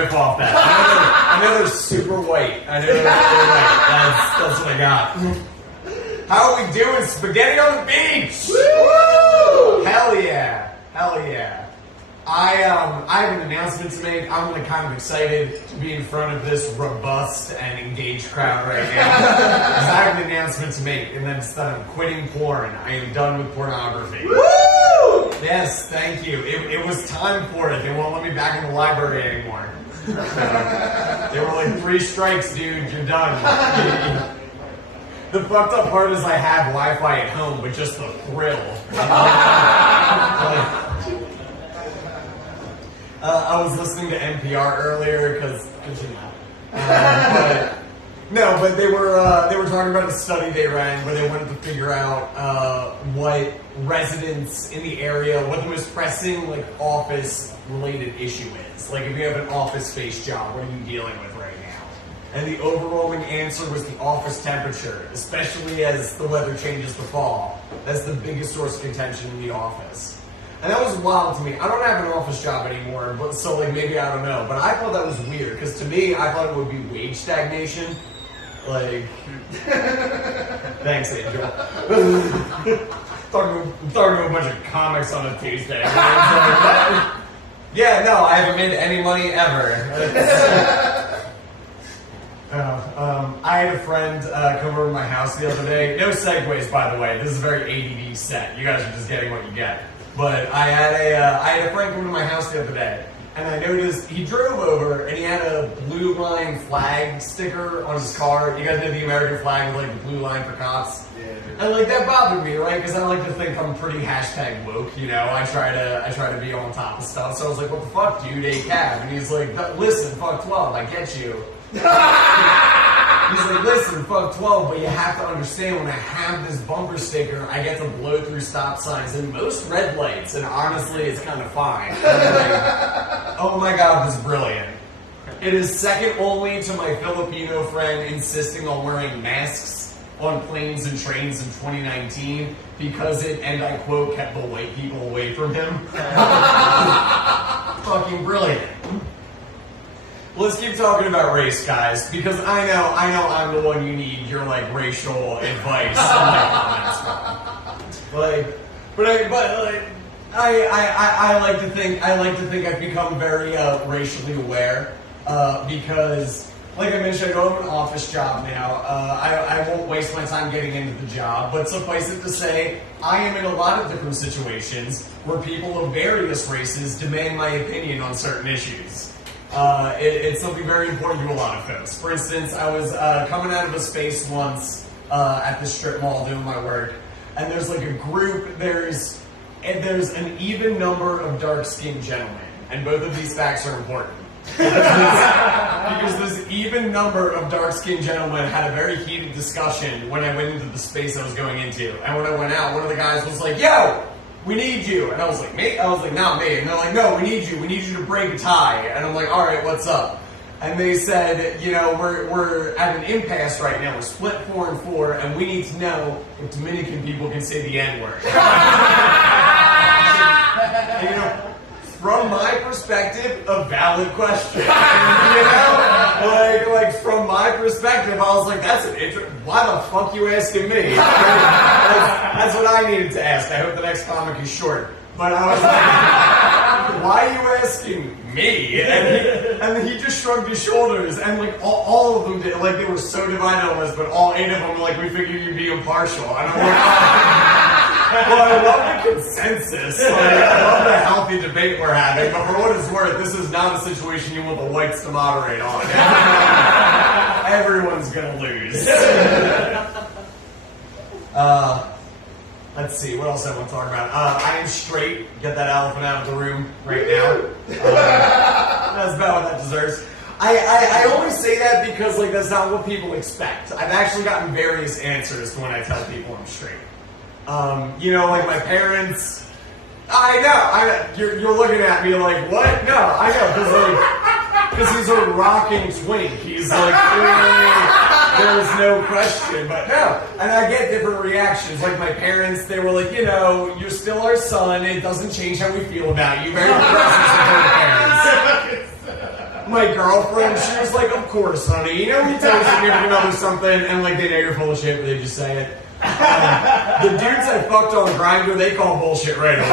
riff off that. I know they're super white. I know they're super white. That's what I got. How are we doing? Spaghetti on the beach! Woo! Hell yeah. Hell yeah. I have an announcement to make. I'm kind of excited to be in front of this robust and engaged crowd right now. Because I have an announcement to make, and that's that I'm quitting porn. I am done with pornography. Woo! Yes, thank you. It was time for it. They won't let me back in the library anymore. They were like, 3 strikes, dude. You're done. The fucked up part is I have Wi-Fi at home, but just the thrill. I was listening to NPR earlier because you know, but they were talking about a study they ran where they wanted to figure out what residents in the area, what the most pressing like office related issue is. Like if you have an office based job, what are you dealing with right now? And the overwhelming answer was the office temperature, especially as the weather changes to fall. That's the biggest source of contention in the office. And that was wild to me. I don't have an office job anymore, but so like maybe I don't know. But I thought that was weird because to me, I thought it would be wage stagnation. Like, thanks, Angel. talking to a bunch of comics on a Tuesday. Yeah, no, I haven't made any money ever. I had a friend come over to my house the other day. No segues, by the way. This is a very ADD set. You guys are just getting what you get. But I had a friend come to my house the other day, and I noticed he drove over and he had a blue line flag sticker on his car. You guys know the American flag with like the blue line for cops? Yeah. And like that bothered me, right? Because I like to think I'm pretty hashtag woke, you know. I try to be on top of stuff. So I was like, what the fuck, dude? A cab. And he's like, listen, fuck 12, I get you. He's like, listen, fuck 12, but you have to understand when I have this bumper sticker, I get to blow through stop signs and most red lights, and honestly, it's kind of fine. I'm like, oh my god, this is brilliant. It is second only to my Filipino friend insisting on wearing masks on planes and trains in 2019 because it, and I quote, kept the white people away from him. Fucking brilliant. Let's keep talking about race, guys, because I know I'm the one you need your like racial advice on my comments from. I like to think I've become very racially aware because, like I mentioned, I go to an office job now. I won't waste my time getting into the job, but suffice it to say, I am in a lot of different situations where people of various races demand my opinion on certain issues. It's something very important to a lot of folks. For instance, I was coming out of a space once at the strip mall doing my work, and there's like a group, there's an even number of dark-skinned gentlemen, and both of these facts are important. Because this even number of dark-skinned gentlemen had a very heated discussion when I went into the space I was going into. And when I went out, one of the guys was like, yo! We need you. And I was like, mate? I was like, not me. And they're like, no, we need you. We need you to break a tie. And I'm like, all right, what's up? And they said, you know, we're at an impasse right now. We're split 4 and 4, and we need to know if Dominican people can say the N-word. And, you know, from my perspective, a valid question. You know? Like from my perspective, I was like, that's an interesting. Why the fuck you asking me? That's what I needed to ask. I hope the next comic is short. But I was like, why are you asking me? And he just shrugged his shoulders, and like all of them did. Like they were so divided on this, but all 8 of them were like, we figured you'd be impartial. And I'm like, well, I love the consensus. Like, I love the healthy debate we're having, but for what it's worth, this is not a situation you want the whites to moderate on. Everyone's gonna lose. Let's see, what else I want to talk about? I am straight. Get that elephant out of the room right now. That's about what that deserves. I always say that because like that's not what people expect. I've actually gotten various answers to when I tell people I'm straight. You know, like my parents. I know. You're looking at me like, what? No, I know, because he's a rocking twink. He's like, there's no question. But no, and I get different reactions. Like my parents, they were like, you know, you're still our son. It doesn't change how we feel about you. Very progressive parents. my girlfriend, she was like, of course, honey. You know when you tell your significant other something and like they know you're full of shit, but they just say it? The dudes I fucked on Grindr, they call bullshit right away.